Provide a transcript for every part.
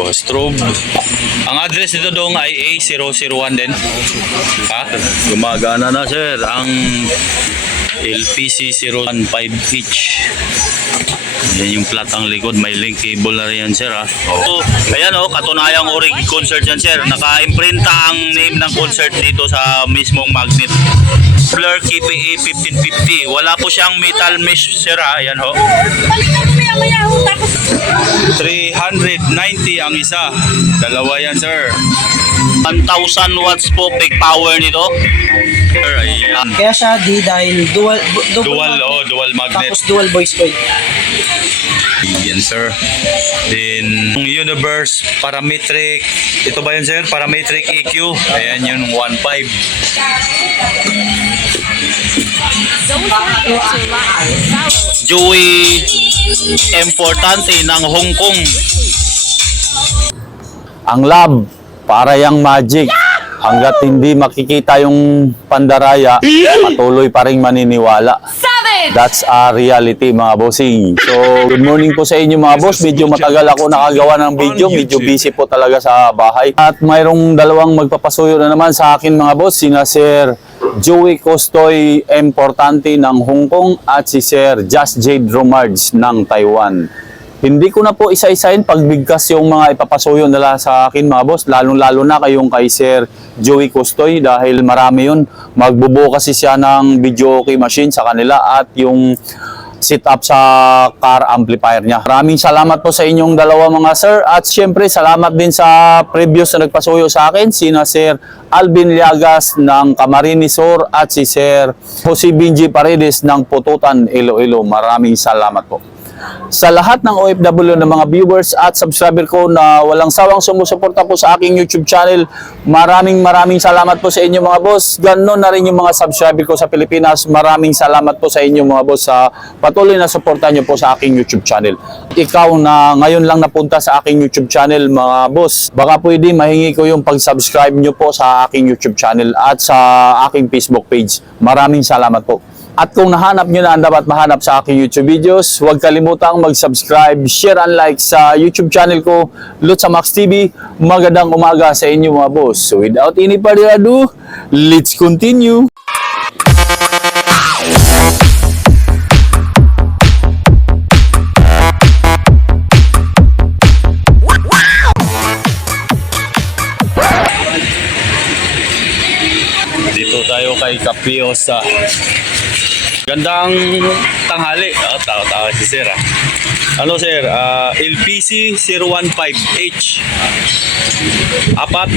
Oh, strobe. Ang address nito doong ay A001 din. Ha? Gumagana na sir ang LPC 015H. Yan yung flat ang likod, may link cable na rin yan sir ha. Oh. So, ayan oh, katunayang orig concert yan sir. Naka-imprinta ang name ng concert dito sa mismong magnet. Fleur KPA 1550. Wala po siyang metal mesh sir ha. Ayan ho. 390 ang isa. Dalawa yan sir. 1,000 watts po peak power nito. Sir, ayan. Kaya siya di dahil dual magnet. Tapos dual voice coil. Yan sir. Then universe parametric. Ito ba yan sir? Parametric EQ. Ayan yung 1.5. Joey importante ng Hong Kong. Ang lab, para yang magic. Hanggat hindi makikita yung pandaraya, patuloy pa rin maniniwala. That's a reality mga bossing. So, good morning po sa inyo mga boss. Medyo matagal ako nakagawa ng video. Medyo busy po talaga sa bahay. At mayroong dalawang magpapasuyo na naman sa akin mga boss. Sina Sir Joey Costoy Importante ng Hong Kong at si Sir Just Jade Romards ng Taiwan. Hindi ko na po isa-isahin pagbigkas yung mga ipapasuyo nila sa akin mga boss. Lalong-lalo na kayong kay Sir Joey Costoy dahil marami yun. Magbubuo kasi siya ng video okay machine sa kanila at yung setup sa car amplifier niya. Maraming salamat po sa inyong dalawa mga sir. At syempre salamat din sa previous na nagpasuyo sa akin. Sina Sir Alvin Liagas ng Camarines Sur at si Sir Jose Benji Paredes ng Pututan, Iloilo. Maraming salamat po. Sa lahat ng OFW ng mga viewers at subscriber ko na walang sawang sumusuporta po sa aking YouTube channel, maraming salamat po sa inyo mga boss. Ganon na rin yung mga subscriber ko sa Pilipinas. Maraming salamat po sa inyo mga boss sa patuloy na suporta nyo po sa aking YouTube channel. Ikaw na ngayon lang napunta sa aking YouTube channel mga boss, baka pwede mahingi ko yung pag-subscribe nyo po sa aking YouTube channel at sa aking Facebook page. Maraming salamat po. At kung nahanap nyo na ang dapat mahanap sa aking YouTube videos, huwag kalimutang mag-subscribe, share and like sa YouTube channel ko, Lutsa Max TV. Magandang umaga sa inyo mga boss. So without any further ado, let's continue. Dito tayo kay Capiosa. Gandang tanghali. Tawa si sir. Ano sir? LPC 015H. Apat.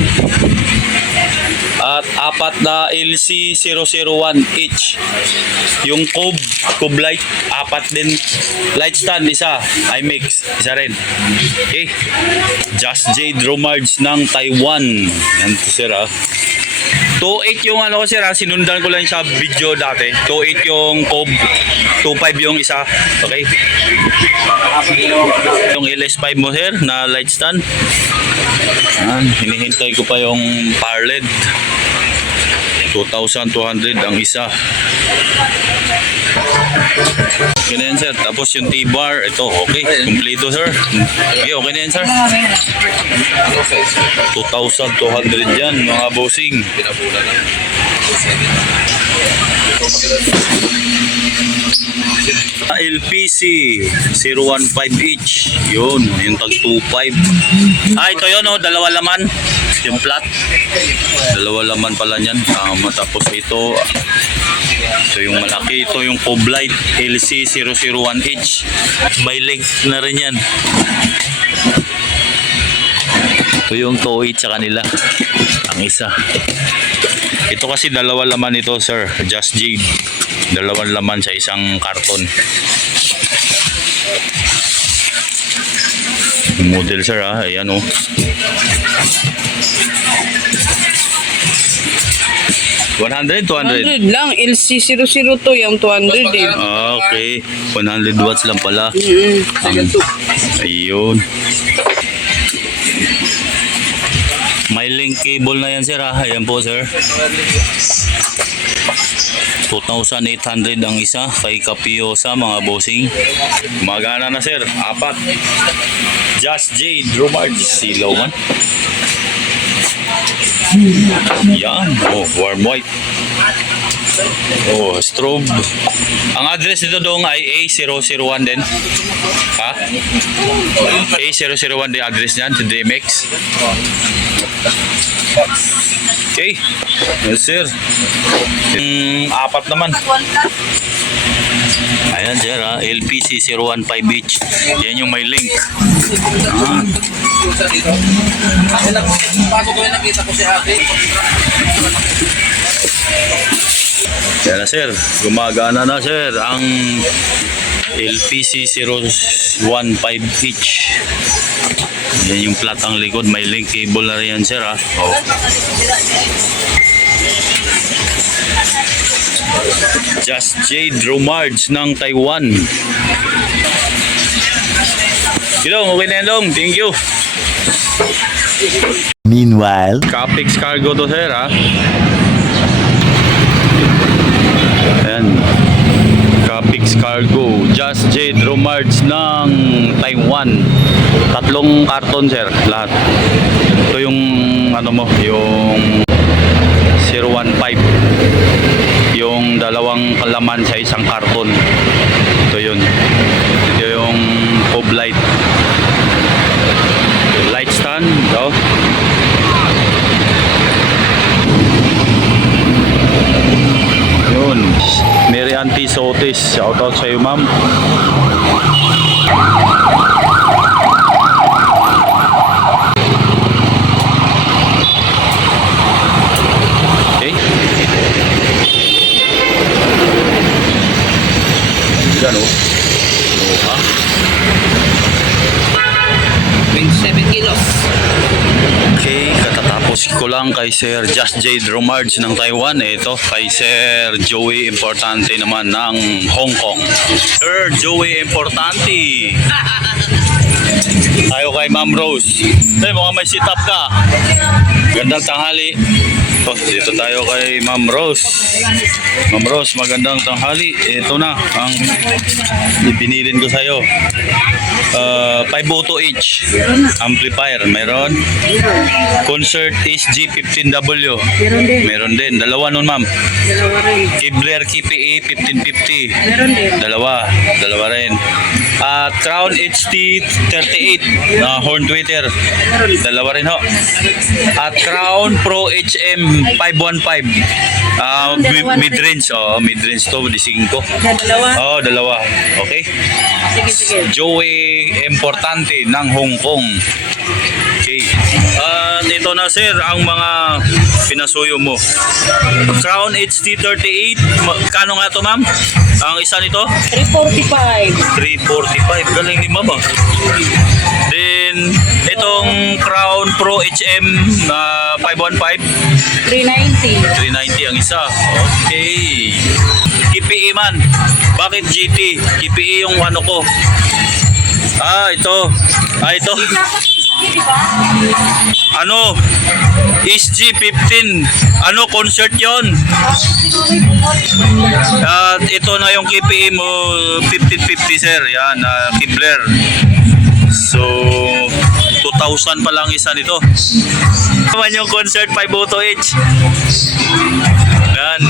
At apat na LC 001H. Yung Cube light, apat din. Light stand, isa. iMix, isa rin. Okay. Just Jade Romards ng Taiwan. Yan to sir 2.8 yung ano ko sir sinundan ko lang sa video dati. 2.8 yung Cube, 2.5 yung isa. Okay. Yung LS5 mo sir na light stand. Hinihintay ko pa yung power LED. 2,200 ang isa. Okay na yan sir. Tapos yung T-bar, ito okay. Kompleto sir. Okay, okay na yan sir. 2,200 yan mga bossing. LPC 015H. Yun, yung tag 2.5. Ito yun dalawa laman. Yung flat. Dalawa laman pala yan. Tapos ito yung malaki. Ito yung Cube light LC 001H. May length na rin yan. Ito yung 2.8 sa kanila. Ang isa. Ito kasi dalawa laman ito sir. Just Jade. Dalawang laman sa isang karton. Model sir ayan 100, 200? 100 lang, LC002 yung 200 eh. Okay, 100 watts lang pala. Ayun. May link cable na yan sir Ayan po sir. 2,800 ang isa kay Capiosa mga bossing. Magana na sir, 4. Just J, Drumard, silaw man. Yan, oh, warm white. Oh, strobe. Ang address nito doon ay A001 din. Ha? A001 din address niyan, to DMX. Okay. Yes, sir. 4 naman. Ayan, sir, ha? LPC 015H. Yan yung may link. Bago ko yung nakita ko si ate. Yan na, sir. Gumagana na, sir, ang LPC 015H. Yan yung flat ang likod. May link cable na rin yan, sir, ha? Oh. Just J, Drumards ng Taiwan. Ilong, okay na yan, Long. Thank you. Meanwhile, Capex cargo to, sir, ha? Ayan. Capex cargo. Just J, Drumards ng Taiwan. 3 karton, sir, lahat. Ito yung ano mo, yung 015. Yung 2 laman sa isang karton. Ito yun. Ito yung fob light. Light stand. Ito. Yun. Mary Auntie Sotis. Shoutout sa iyo, ma'am. Okay. Yan, oh. Ha? 27 kilos. Okay, katatapos ko lang kay Sir Just J Drumards ng Taiwan. Ito kay Sir Joey Importante naman ng Hong Kong. Sir Joey Importante. Tayo kay Ma'am Rose. Hey, mukhang may sit up ka. Gandang tanghali. Oh, dito tayo kay Ma'am Rose. Ma'am Rose, magandang tanghali. Ito na ang ibinilin ko sa'yo. 5 auto each. Amplifier, meron. Concert SG15W. Meron din. Dalawa nun, ma'am. Kibler KPE 1550. Dalawa rin. Crown HT38 na horn tweeter. Dalawa rin ho. At Crown Pro HM 515. Mid-range. Mid-range to. Di 5. Dalawa. Okay. Joey Importante ng Hong Kong. Okay. At ito na, sir, ang mga pinasuyo mo. Crown HT38. Kano nga to, ma'am? Ang isa nito? 345. 345. Galing ni mama. Then, itong Crown Pro HM na 515. 390. 390 ang isa. Okay. KPE man. Bakit GT? KPE yung ano ko. Ito. Ito. Ano? SG15. Ano? Concert yon. At ito na yung KPE mo. 1550, sir. Yan. Kibler. So, 2,000 pa lang isa nito. Naman yung concert 5 auto each. Yan.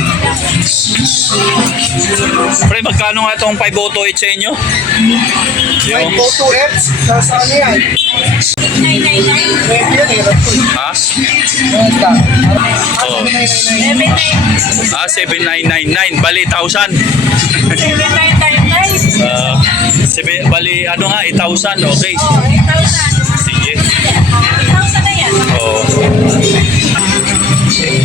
Pre, magkano nga itong 5 auto each sa inyo? Yung... 5 auto X. Sa ano yan? 999. Ha? Oh. 7,999. Bali, 1,000. 7,999. Bali, ano nga, 8,000. Okay. 8,000. Sige. 8,000 na yan. Oh.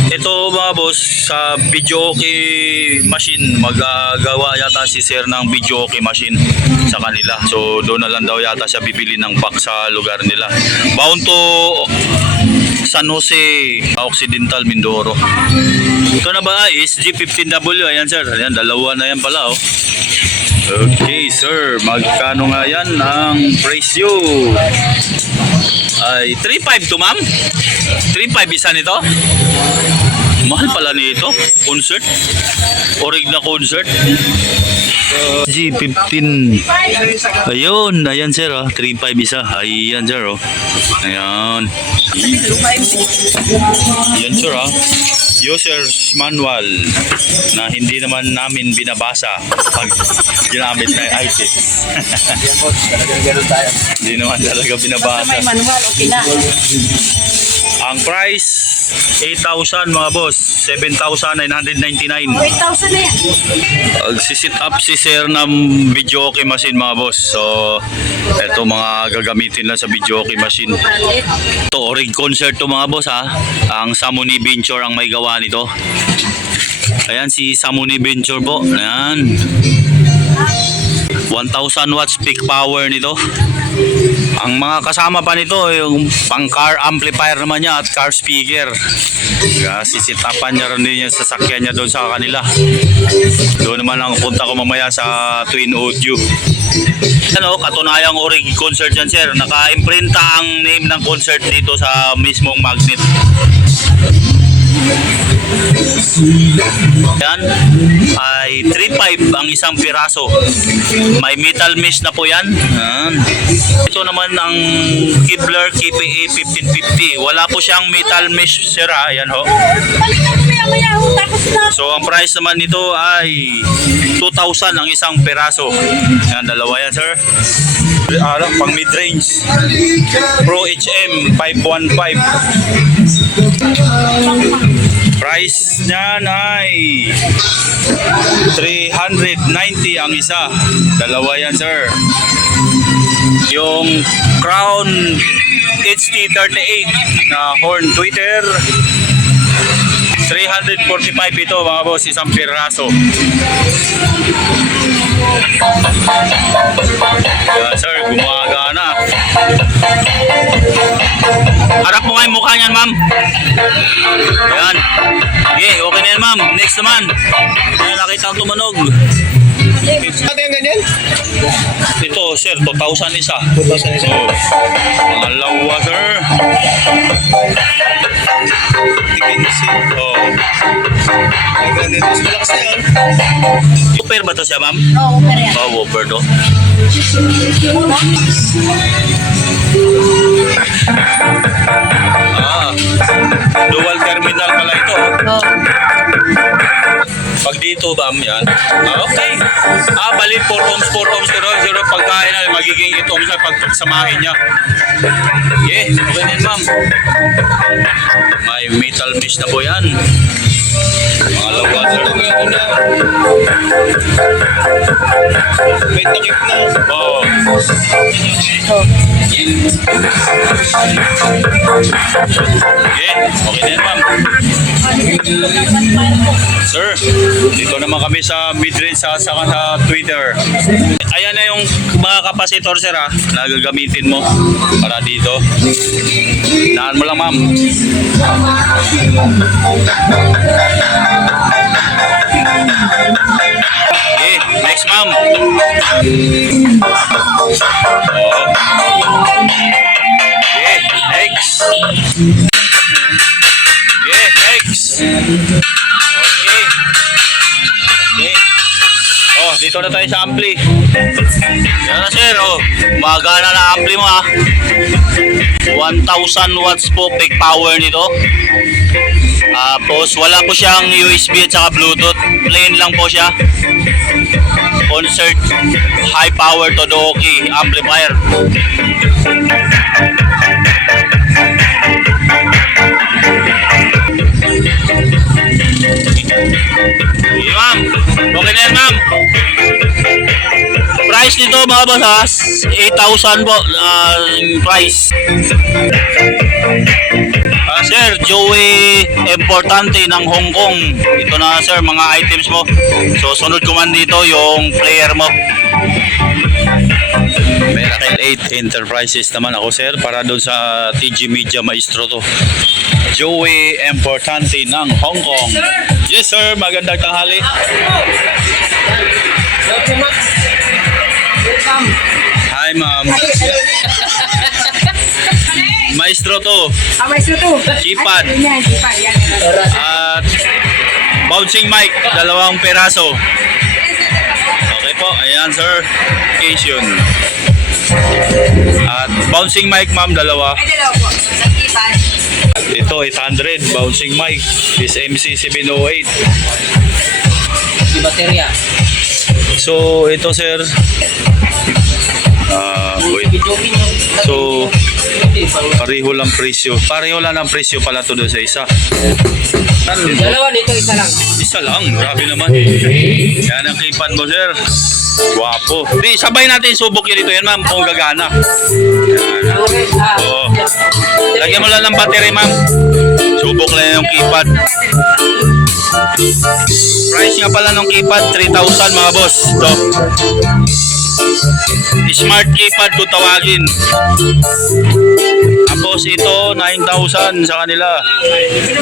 Ito mga boss, sa video okay machine, magagawa yata si sir ng video okay machine sa kanila. So doon na lang daw yata siya bibili ng box sa lugar nila. Bound to San Jose Occidental, Mindoro. Ito na ba? SG15W. Ayan, sir. Ayan, dalawa na yan pala. Oh. Okay, sir. Magkano nga yan ang presyo? Ay, 3.5 to, ma'am? 3.5 isa nito? Mahal pala nito. Concert. Orig na concert. G15. Ayun, ayan sir, 3.5 isa. Ayan sir, Ayan. Ayan sir, User's manual na hindi naman namin binabasa pag ginamit na items. Hindi naman talaga binabasa. May manual, okay na. Ang price, 8,000 mga boss. 7,999. 8,000 na yan. Sisit up si sir ng video okay machine mga boss. So, eto mga gagamitin lang sa video okay machine. Ito, Orig concert to mga boss ha. Ang Samuni Venture ang may gawa nito. Ayan si Samuni Venture po. Ayan. 1,000 watts peak power nito. Ang mga kasama pa nito yung pang car amplifier naman niya at car speaker. Sisitapan niya rin din yung sasakyan niya doon sa kanila. Doon naman ang punta ko mamaya sa Twin Audio. Ano, katunayang Orig concert yan sir. Naka-imprinta ang name ng concert dito sa mismong magnet. Yan ay 3.5 ang isang piraso. May metal mesh na po yan. Yan. Ito naman ang Kibler KPA 1550. Wala po siyang metal mesh sir ha. Ayan ho. Balikan mo maya ho, tapos na. So ang price naman nito ay 2,000 ang isang piraso. Yan, dalawa yan sir. Pang mid-range Pro HM 515. Price niyan ay 390 ang isa. Dalawa yan sir. Yung Crown HT38 na horn tweeter 345 ito mga boss, isang piraso. Yeah, sir, gumagana. Harap mo nga yung mukha niyan, ma'am. Ayan. Okay, okay na yan, ma'am. Next naman. Ayan, nakita ang tumunog. Ate yung ganyan? Ito, sir, 2,000 isa. 2,000 isa. Oh, pangalawa, sir. Oh. Ang ganda ito. Malakas na yan. Super ba to siya, ma'am? Oo, okay yan. Oh, whopper to. Dual terminal pala ito. Oo. Pag dito, ma'am, yan. Okay. Balit 4 ohms, 4 ohms, 0 pagkain na magiging 8 ohms na pagsamahin niya. Okay, okay din, ma'am. May metal mesh na po yan. Mga lawas ito. May takip na. Oo. Okay, okay din, ma'am. Sir, dito naman kami sa mid-range sa Twitter. Ayan na yung mga kapasitor sir na gagamitin mo para dito. Daan mo lang ma'am. Okay, next ma'am. Okay, next. Okay, next. Okay. Okay. Oh, dito na tayo sa ampli. Yan na sir, magana na ampli mo 1,000 watts po peak power nito. Tapos wala po siyang USB at saka Bluetooth. Plain lang po siya. Concert high power Todoroki amplifier. Okay, ma'am. Okay na yan, ma'am. Price nito mga boss 8,000 po yung price. Sir, Joey Importante ng Hong Kong. Ito na sir, mga items mo. So sunod ko man dito yung player mo. Miracle 8 Enterprises naman ako sir, para doon sa TG Media Maestro to. Joey Importante ng Hong Kong. Yes sir, magandang tanghali. Hi ma'am. Maestro to. Maestro to. Keypad. Yan, keypad. Yan. At Bouncing mic, 2 peraso. Okay po, ayan sir. Occasion. At bouncing mic ma'am, 2. Ito, 800. Bouncing mic. This MC708. Di baterya. So, ito sir. Wait. So, pareho lang presyo. Pareho lang ang presyo pala to doon sa isa. Dalawa nito, isa lang. Isa lang, grabe naman. Yan ang keypad mo, sir. Guwapo. Di, sabay natin subok yun ito yan, ma'am, kung gagana. Yan. Oo. Lagyan mo lang ng battery, ma'am. Subok lang yung keypad. Price nga pala ng keypad, 3,000 mga boss. Ito. Smart keypad kung tawagin. Tapos ito, 9,000 sa kanila.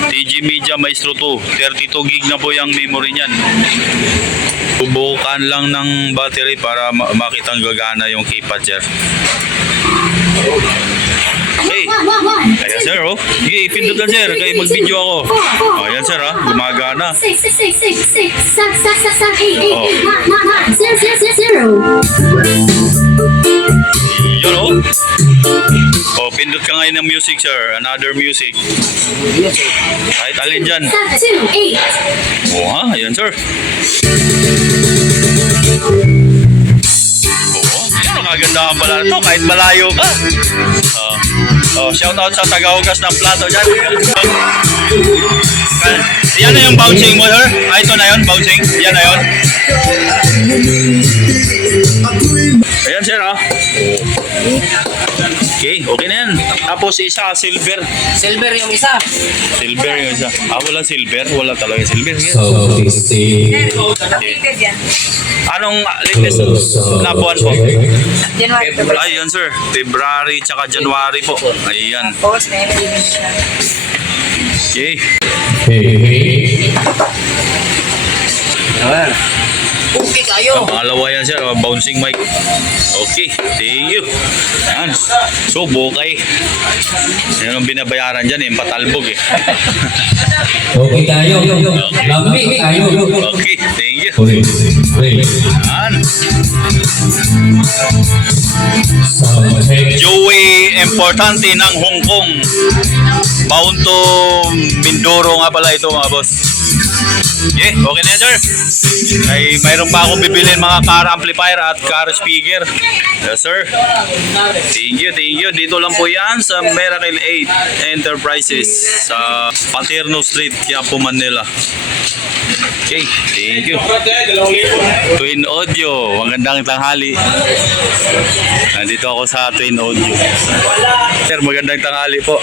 TG Media Maestro 2. 32 gig na po yung memory niyan. Bubukan lang ng battery para makitang gagana yung keypad, sir. Okay. Ayan, sir, oh. Sige, ipindot lang, sir. Kaya mag-video ako. Ayan, sir, ha. Gumagana. Yun, oh. Oh, pindot ka ngayon ng music, sir. Another music. Kahit alin dyan. Oh, ha? Ayan, sir. Oo, nakagandahan pala na to kahit malayo ka. Shout out sa tagahugas ng plato dyan. Yan na yung bouncing mo, sir. Ito na yun, bouncing. Yan na yun. Ayan, sir, ha. Okay, okay na yan. Tapos isa, silver. Silver yung isa. Silver yung isa. Wala silver. Wala talaga silver. Updated yan. Anong latest na buwan po? January. Ayun, sir. February tsaka January po. Ayan. Tapos may nalilin siya. Okay. Okay kayo. Pangalawa yan, sir. Bouncing mic. Okay. Thank you. Yan. So, bukay. Yan ang binabayaran dyan, eh. Patalbog, eh. Okay tayo. Lamig tayo. Okay. Thank you. Wait. Yan. Joey Importante ng Hong Kong. Bound to Mindoro nga pala ito, mga boss. Okay, okay na yan, sir. Ay, mayroon pa akong bibilin mga car amplifier at car speaker. Yes, sir. Thank you, thank you. Dito lang po yan sa Miracle 8 Enterprises sa Paterno Street, Quiapo, Manila. Okay, thank you. Twin Audio, magandang tanghali. Nandito ako sa Twin Audio. Sir, magandang tanghali po.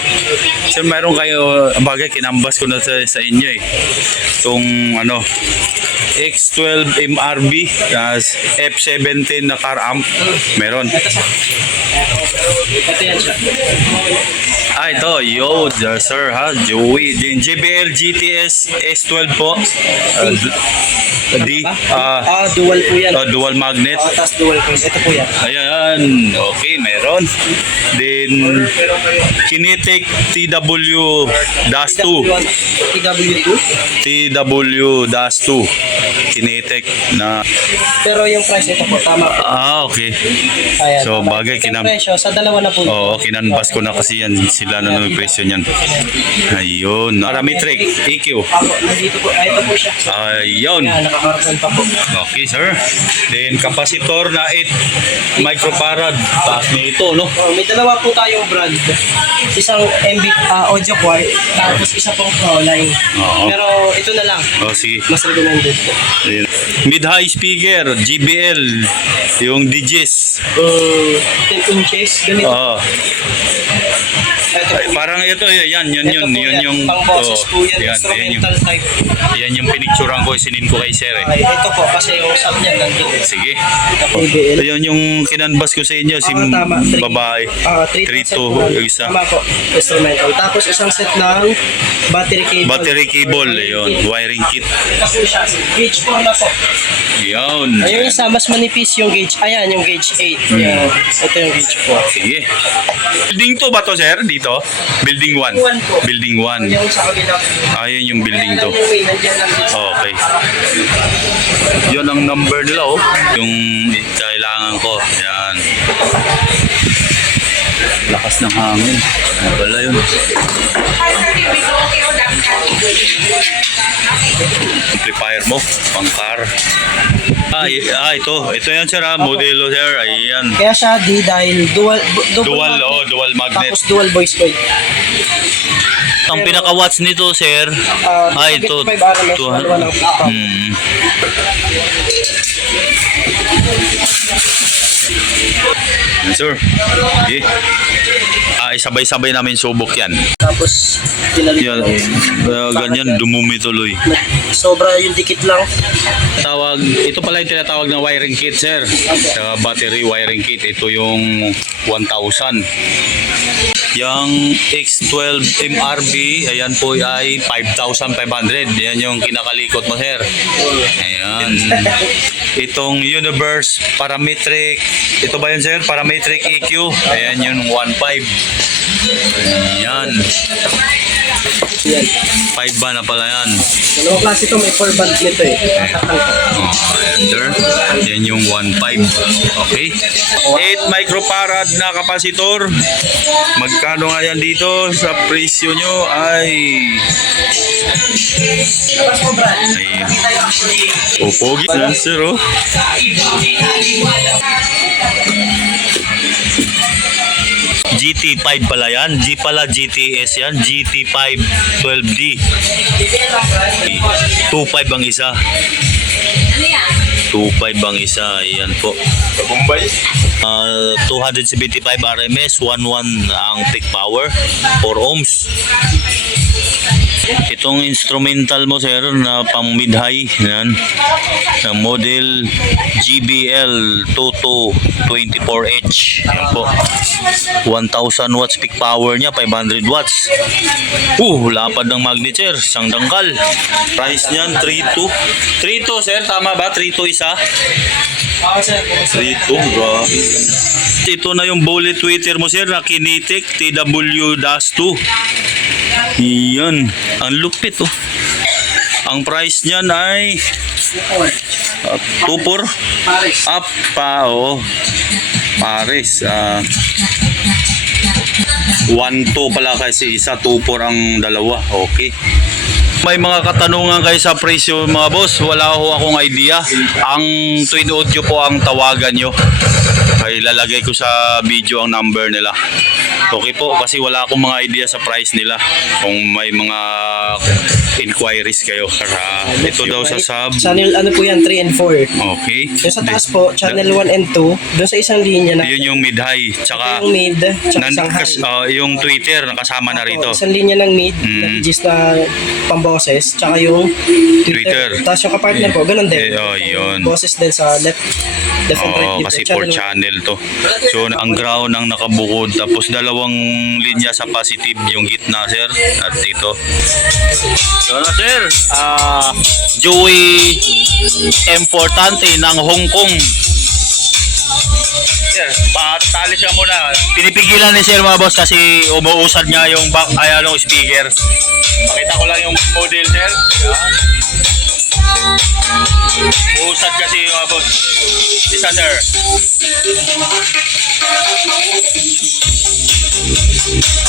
Sir, mayroon kayo, bagay, kinambas ko na sa inyo eh. Itong ano, X12 MRB, F17 na car amp. Meron. Ito, yo, sir, ha, Joey. Din JBL GTS S12 po. Dual po yan. Dual magnet. Tapos dual po. Ito po yan. Ayan, okay, meron. Then, Kinetic TW-2. TW2. TW-2. Kinetic na... Pero yung price ito po tama po. Okay. Ayan, So, tama. bagay, Yung presyo sa dalawa na po. Oo, kinanbas ko na kasi yan. Sila na ng presyo niyan. Ayun. Parametric, EQ. Nandito po. Ito po siya. Ayun. Yan, nakakarton pa po. Okay, sir. Then, kapasitor na 8 microfarad. Taas nito, no? May dalawa po tayong brand. Isang MB audio core, tapos isa pong Proline. Oo. Pero ito na lang. Sige. Mas recommended po. Ayun. Mid-high speaker, GBL. Yung DJs. 10 inches, ganito. Oo. Ito Ay, po. parang ito, yan Ito po yung... Pang boses po yan. yan Instrumental type. yan yung pinicturan ko, sinin ko kay sir eh. Ay, ito po, kasi yung sound niya nandito. Sige. JBL. Ayun yung kinanbas ko sa inyo, si Tama. babae. 3 3-2, yung isa. Tama po, instrumental. Tapos isang set ng battery cable. Battery cable, ayun, wiring kit. Ito po siya. Gauge 4 na po. Yun. Ayun isa, mas manipis yung gauge. Ayan, yung gauge 8. Yan. Ito yung gauge 4. Sige. Building to ba to, sir? Dito? to? Building 1. Building 1 po. Building 1. Yung sa kabila. Ayun yung building to. Yung main, nandiyan lang dito. Okay. Yun ang number nila oh. Yung kailangan ko. Yan. Lakas ng hangin. Ano pala yun? Amplifier mo, pang car. Ito. Ito yan sir ha. Modelo sir. Ayan. Kaya siya D dahil dual Dual magnet. Tapos dual voice coil. Ang pinaka-watts nito sir. Ito. 25 RMS, dalawa ng pickup. Yan sir. Okay. Sabay-sabay namin subok yan. Tapos Yan. Ganyan, dumumi tuloy. sobra yung dikit lang. Ito pala yung tinatawag na wiring kit sir. Battery wiring kit. Ito yung 1,000. Yung X12 MRB, ayan po ay 5,500. Yan yung kinakalikot mo sir. Ayan. Itong Universe Parametric. Ito ba yun sir? Parametric EQ. Ayan yung 1.5. Ayan. 5 ba na pala yan? Dalawang klase ito, may 4 band nito eh. Ayan sir. Yan yung 1.5. Okay. 8 microfarad na kapasitor. Magkano nga yan dito sa presyo nyo ay... Ayan. Pogi na sir oh. GT5 pala yan. GTS yan. GT5 12D. 2.5 ang isa. 2.5 ang isa. Ayan po. Bombay. 275 RMS. 1.1 ang peak power. 4 ohms. Itong instrumental mo sir na pang mid-high yan, na model GBL Toto 24H. Yan po. 1,000 watts peak power niya, 500 watts. Lapad ng magnet sir, isang dangkal. Price niyan 3.2. 3.2 sir, tama ba? 3.2 isa? 3.2 bro. Ito na yung bullet tweeter mo sir na Kinetic TW-2. Yan, ang lupit oh. Ang price niyan ay 2.4 up pa oh. Pares 1.2 pala kasi isa, 2.4 ang dalawa. Okay. May mga katanungan kayo sa presyo mga boss, wala ho akong idea. Ang Twin Audio po ang tawagan nyo. Ay lalagay ko sa video ang number nila. Okay po, kasi wala akong mga idea sa price nila. Kung may mga inquiries kayo. Ito daw sa sub. Channel ano po yan, 3 and 4. Okay. Yung sa taas po, channel 1 and 2. Doon sa isang linya na Yun yung mid-high. Tsaka yung mid, tsaka isang high. yung Twitter nakasama na rito. Isang linya ng mid, na digits na pamboses, tsaka yung Twitter. Tapos yung kapartner po, ganun din. Yun. Boses din sa left and right. Kasi 4 channel to. So ang ground ang nakabukod, tapos dalawang linya sa positive yung gitna sir. At ito. So na sir, Joey Importante ng Hong Kong. Sir, patali siya muna. Pinipigilan ni sir mga boss kasi umuusad niya yung back, yung speaker. Pakita ko lang yung model sir. Umuusad kasi mga boss. Isa sir.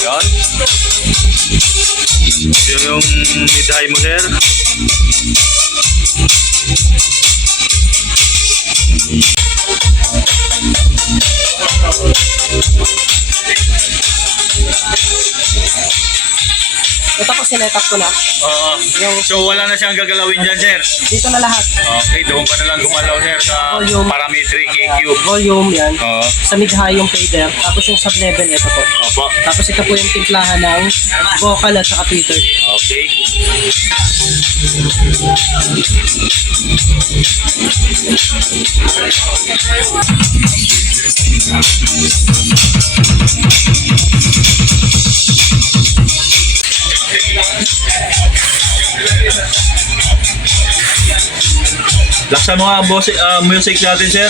Yan. Yun yung mid-high mo sir. Ito po sinetup ko na. So wala na siyang gagalawin dyan sir. Dito na lahat. Okay, doon ka na lang gumalaw sir sa Volume. parametric EQ. Volume yan. Oo. Sa mid-high yung fader. Tapos yung sub-level, ito po. Opo. Tapos ito po yung timplahan ng vocal at saka Twitter. Okay. Laksan mo nga ang music natin, sir.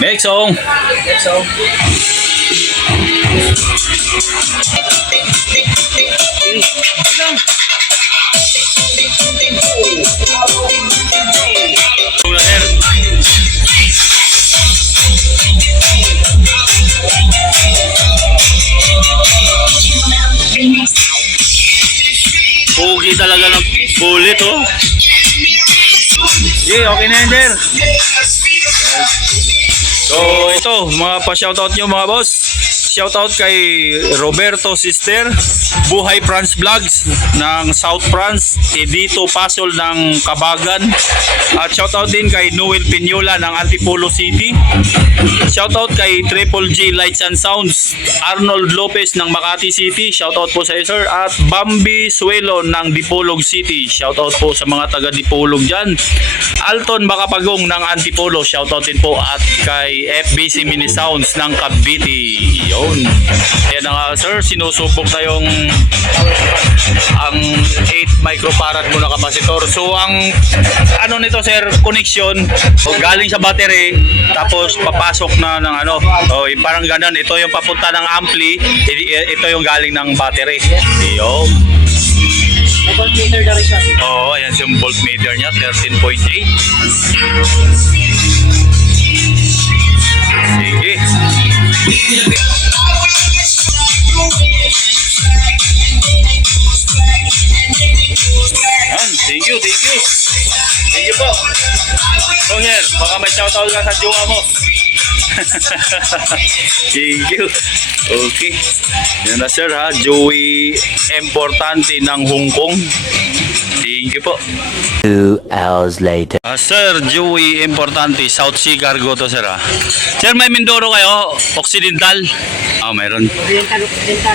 Next song. So, Song na, sir. Pogi talaga ng bullet, oh. Okay, okay na yan, sir. So, ito, mga pa-shoutout nyo, mga boss. Shoutout kay Roberto Sister, Buhay France Vlogs ng South France, Edito Pasol ng Kabagan. At shoutout din kay Noel Piñola ng Antipolo City. Shoutout kay Triple G Lights and Sounds, Arnold Lopez ng Makati City. Shoutout po sa iyo, sir. At Bambi Suelo ng Dipolog City. Shoutout po sa mga taga Dipolog dyan. Alton Makapagong ng Antipolo. Shoutout din po. At kay FBC Mini Sounds ng Cavite. Yun. Ayan na nga, sir. Sinusubok na yung ang 8 microfarad mo na kapasitor. So, ang ano nito, sir, connection, galing sa battery, tapos papasok na ng ano, parang ganun. Ito yung papunta ng ampli, ito yung galing ng battery. Yun. voltmeter na rin siya. Oo, ayan yung voltmeter niya, 13.8. Sige. Yan, thank you, thank you. Thank you po. So, sir, baka may shoutout ka sa jowa mo. Thank you. Okay. Yan na, sir, ha. Joey Importante ng Hong Kong. Thank you po. 2 hours later. Sir, Joey Importante, South Sea Cargo to, sir, ha. Sir, may Mindoro kayo? Occidental? Meron. Oriental, Occidental.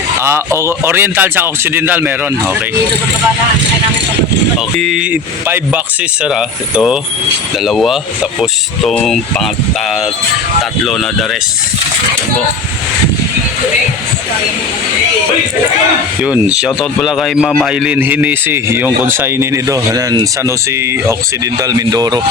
Oriental sa Occidental, meron. Okay. Dito sa baba na, kaya namin pa. Okay, 5 boxes, sir, ha. Ito, dalawa, tapos itong tatlo na the rest. Ito po. Yun, shoutout pala kay Ma'am Aileen Hinisi, yung consignee nito, San Jose Occidental, Mindoro.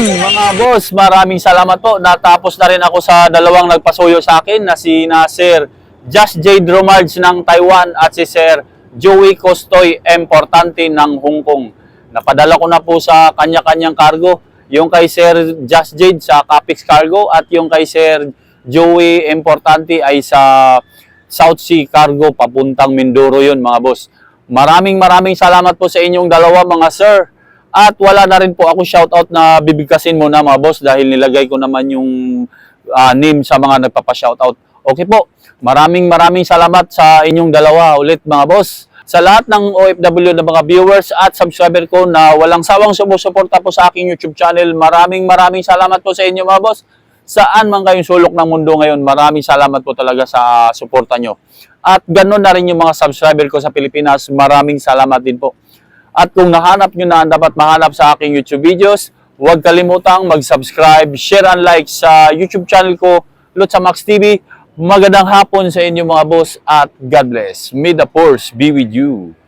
Mga boss, maraming salamat po. Natapos na rin ako sa dalawang nagpasuyo sa akin na si Sir Just Jade Romards ng Taiwan at si Sir Joey Costoy Importante ng Hong Kong. Napadala ko na po sa kanya-kanyang cargo. Yung kay Sir Just Jade sa Capex Cargo at yung kay Sir Joey Importante ay sa South Sea Cargo papuntang Mindoro yun, mga boss. Maraming salamat po sa inyong dalawa, mga sir. At wala na rin po ako shoutout na bibigkasin muna, mga boss, dahil nilagay ko naman yung name sa mga nagpapa-shoutout. Okay po, maraming salamat sa inyong dalawa ulit, mga boss. Sa lahat ng OFW na mga viewers at subscriber ko na walang sawang sumusuporta po sa aking YouTube channel, maraming salamat po sa inyo, mga boss. Saan man kayong sulok ng mundo ngayon, maraming salamat po talaga sa suporta nyo. At ganoon na rin yung mga subscriber ko sa Pilipinas, maraming salamat din po. At kung nahanap nyo na dapat mahanap sa aking YouTube videos, huwag kalimutang mag-subscribe, share and like sa YouTube channel ko, Lutz Max TV. Magandang hapon sa inyo, mga boss, at God bless. May the force be with you.